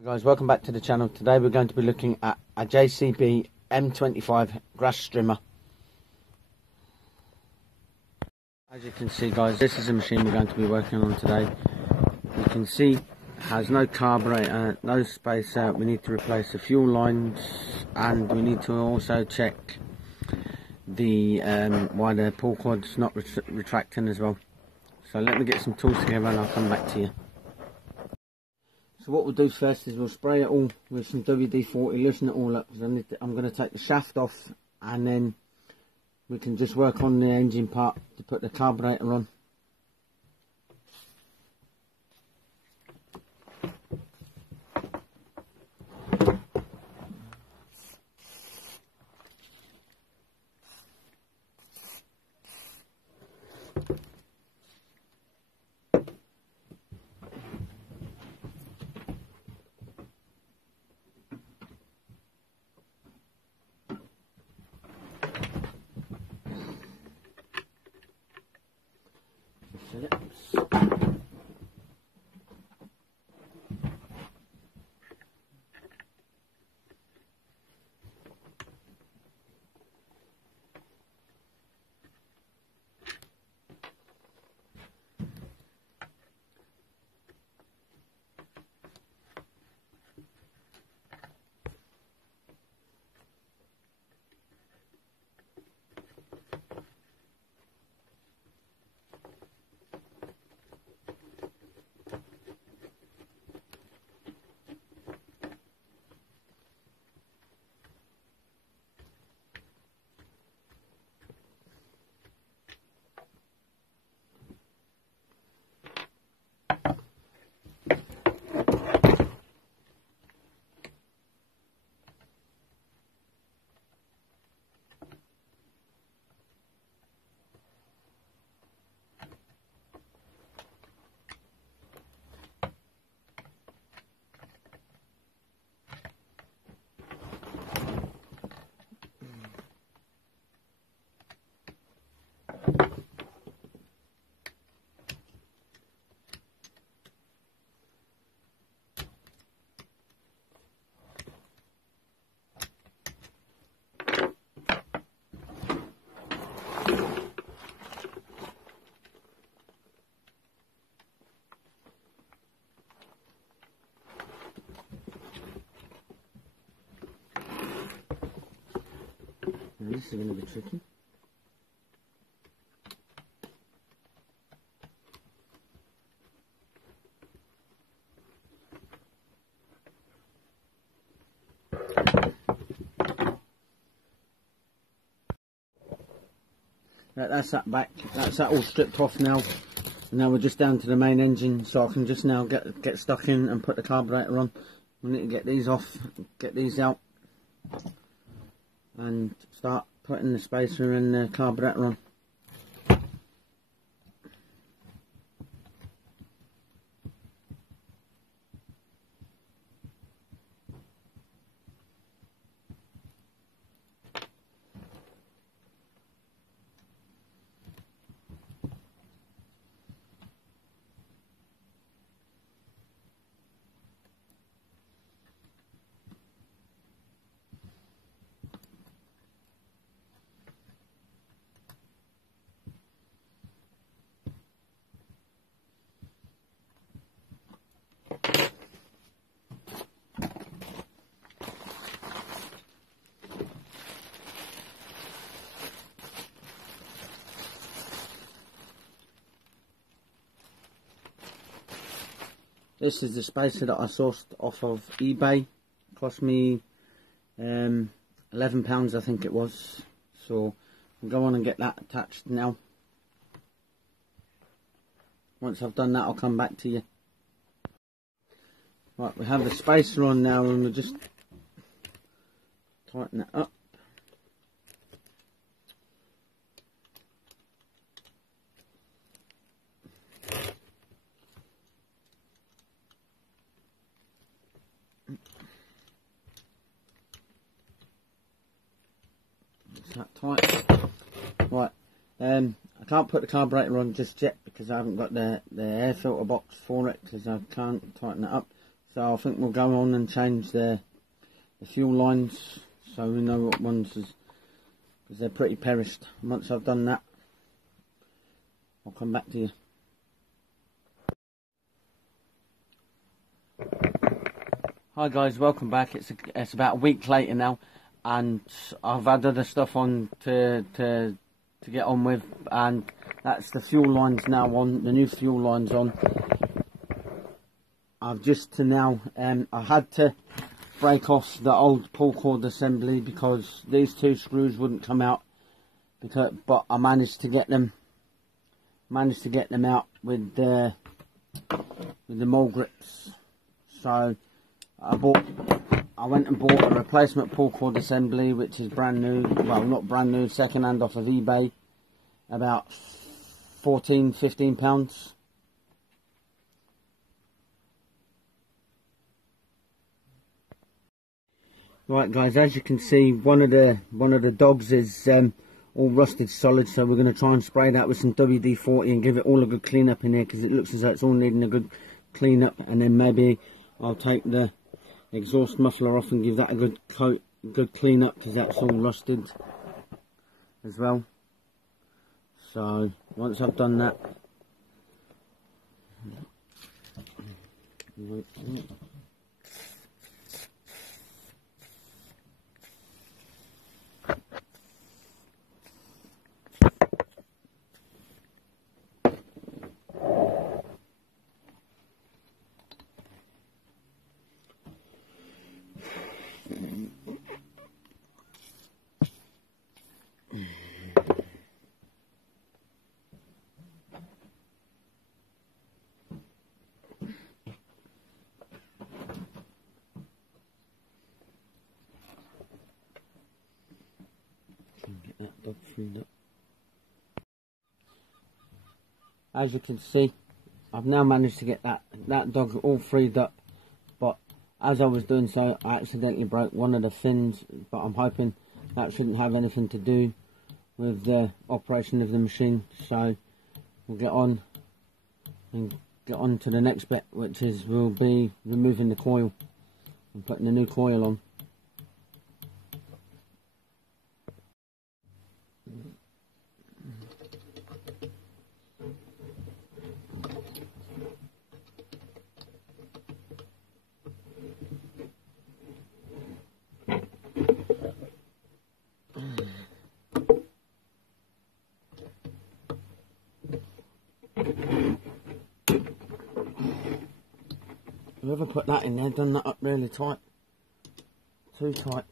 Hi guys, welcome back to the channel. Today we're going to be looking at a JCB M25 grass strimmer. As you can see guys, this is the machine we're going to be working on today. You can see it has no carburetor, no spacer. We need to replace the fuel lines, and we need to also check the why the pull cord's not retracting as well. So let me get some tools together and I'll come back to you. So what we'll do first is we'll spray it all with some WD-40, loosen it all up, because I'm going to take the shaft off, and then we can just work on the engine part to put the carburetor on. This is going to be tricky. That's that back. That's that all stripped off now. Now we're just down to the main engine, so I can just now get stuck in and put the carburetor on. We need to get these off, get these out, and start putting the spacer and the carburetor on. This is the spacer that I sourced off of eBay. It cost me £11 I think it was. So I'll go on and get that attached now. Once I've done that, I'll come back to you. Right, we have the spacer on now, and we'll just tighten it up. That tight. Right, I can't put the carburetor on just yet because I haven't got the air filter box for it, because I can't tighten it up. So I think we'll go on and change the fuel lines so we know what ones is, because they're pretty perished. Once I've done that, I'll come back to you. Hi guys, welcome back. It's about a week later now, and I've had other stuff on to get on with, and that's the fuel lines now on, the new fuel lines on. I've just I had to break off the old pull cord assembly because these two screws wouldn't come out, but I managed to get them out with the mole grips. So I went and bought a replacement pull cord assembly, which is brand new, well not brand new, second hand off of eBay, about £14–15. Right guys, as you can see, one of the dogs is all rusted solid, so we're going to try and spray that with some WD-40 and give it all a good clean up in here, because it looks as though it's all needing a good clean up. And then maybe I'll take the exhaust muffler off and give that a good coat, good clean up, because that's all rusted as well. So once I've done that, get that dog freed up. As you can see, I've now managed to get that dog all freed up, but as I was doing so, I accidentally broke one of the fins, but I'm hoping that shouldn't have anything to do with the operation of the machine. So we'll get on to the next bit, which is we'll be removing the coil and putting the new coil on. Whoever put that in there done that up really tight, too tight.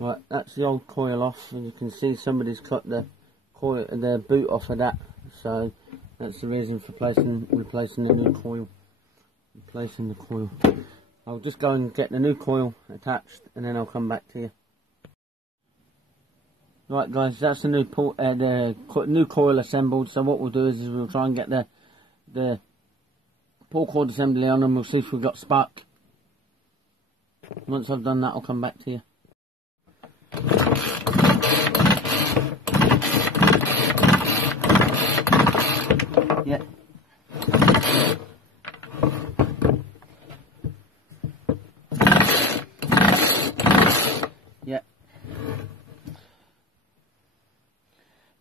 Right, that's the old coil off, and you can see somebody's cut the coil, the boot off of that. So that's the reason for replacing the new coil. Replacing the coil. I'll just go and get the new coil attached, and then I'll come back to you. Right, guys, that's the new coil assembled. So what we'll do is we'll try and get the pull cord assembly on, and we'll see if we've got spark. Once I've done that, I'll come back to you. Yeah. Yeah.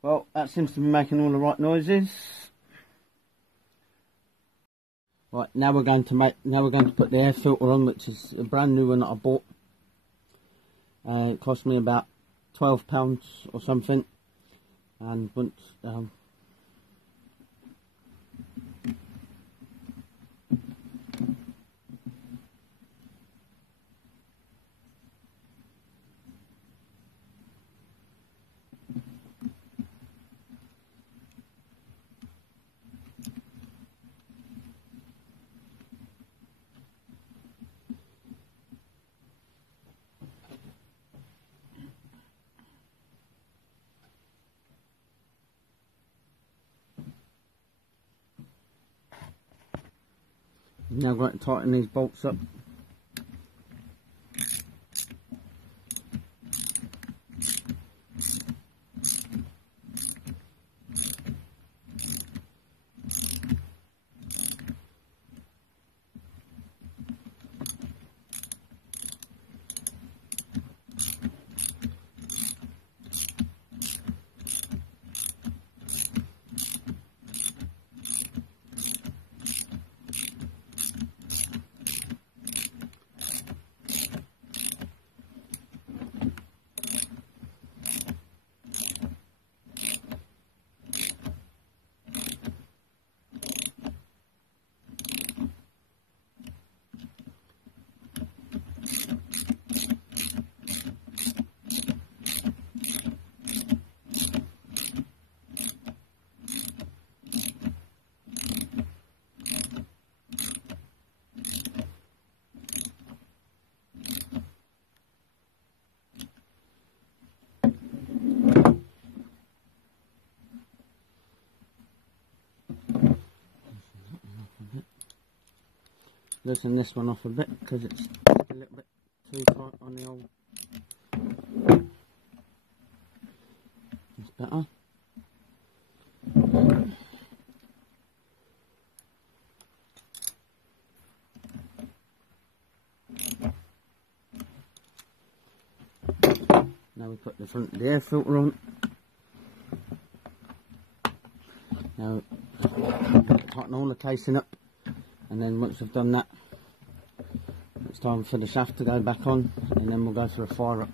Well, that seems to be making all the right noises. Right, now we're going to put the air filter on, which is a brand new one that I bought. It cost me about £12 or something, and once now I'm going to tighten these bolts up. Loosen this one off a bit because it's a little bit too tight on the old. That's better. Now we put the air filter on. Now tighten all the casing up, and then once we've done that, it's time for the shaft to go back on, and then we'll go for a fire up.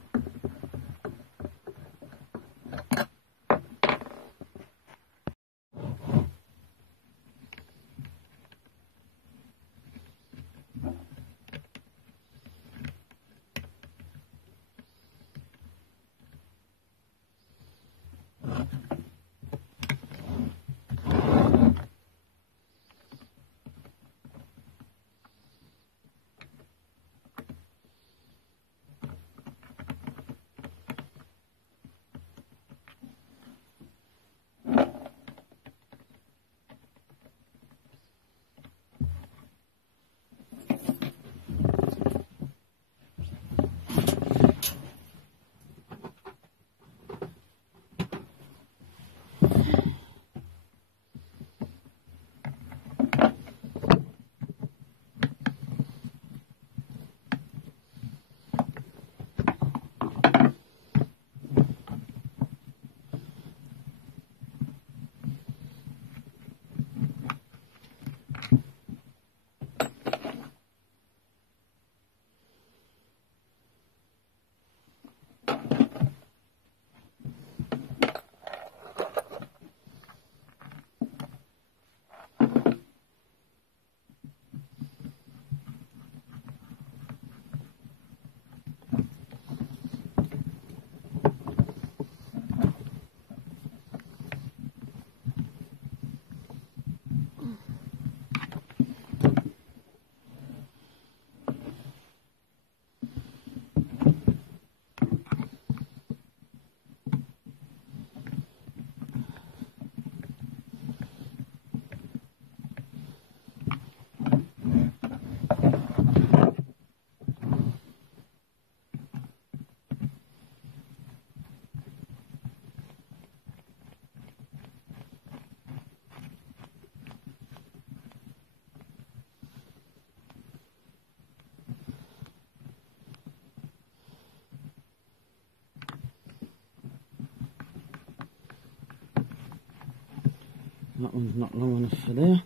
That one's not long enough for there.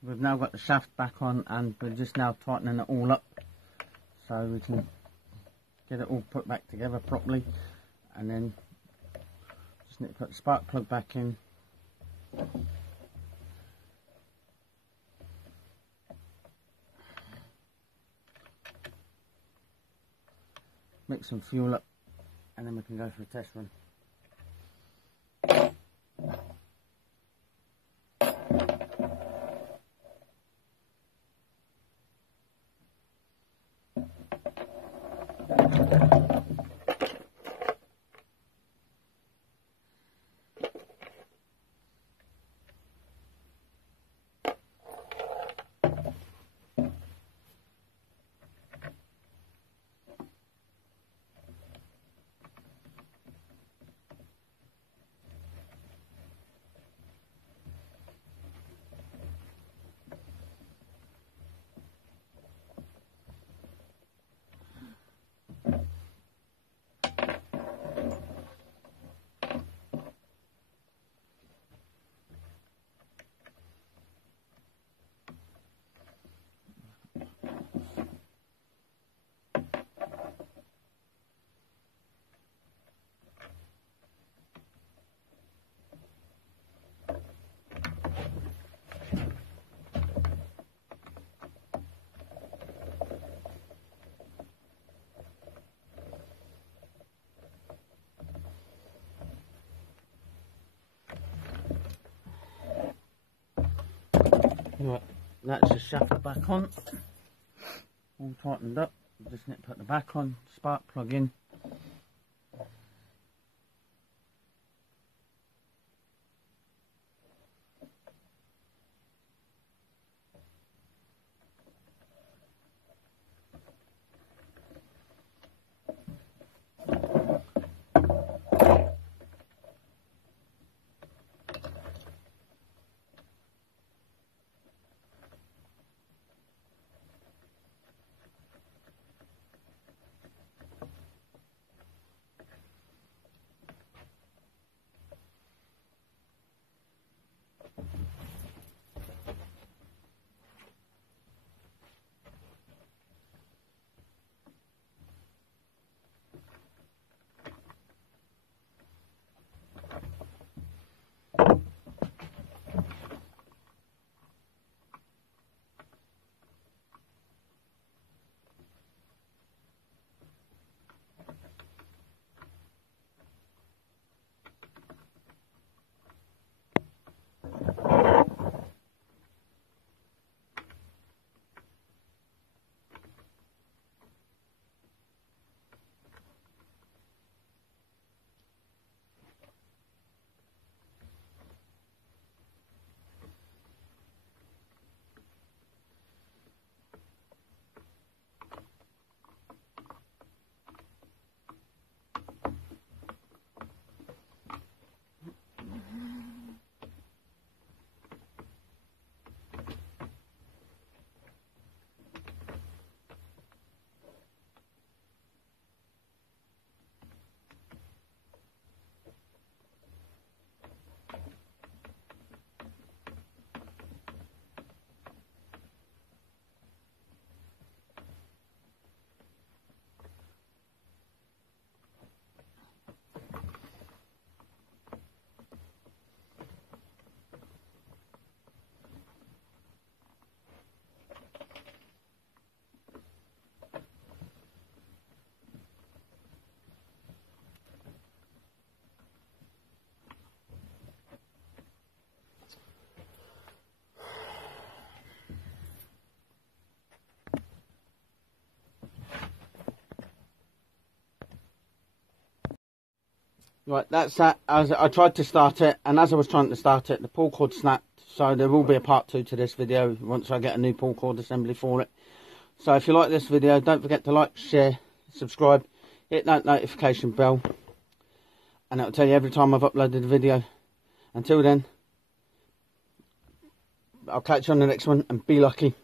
We've now got the shaft back on and we're just now tightening it all up so we can get it all put back together properly, and then just need to put the spark plug back in. Mix some fuel up and then we can go for a test run. Right, that's the shaft back on, all tightened up. Just need to put the back on, spark plug in. Right, that's that. As I tried to start it, and as I was trying to start it, the pull cord snapped. So there will be a part 2 to this video once I get a new pull cord assembly for it. So if you like this video, don't forget to like, share, subscribe, hit that notification bell, and it'll tell you every time I've uploaded a video. Until then, I'll catch you on the next one, and be lucky.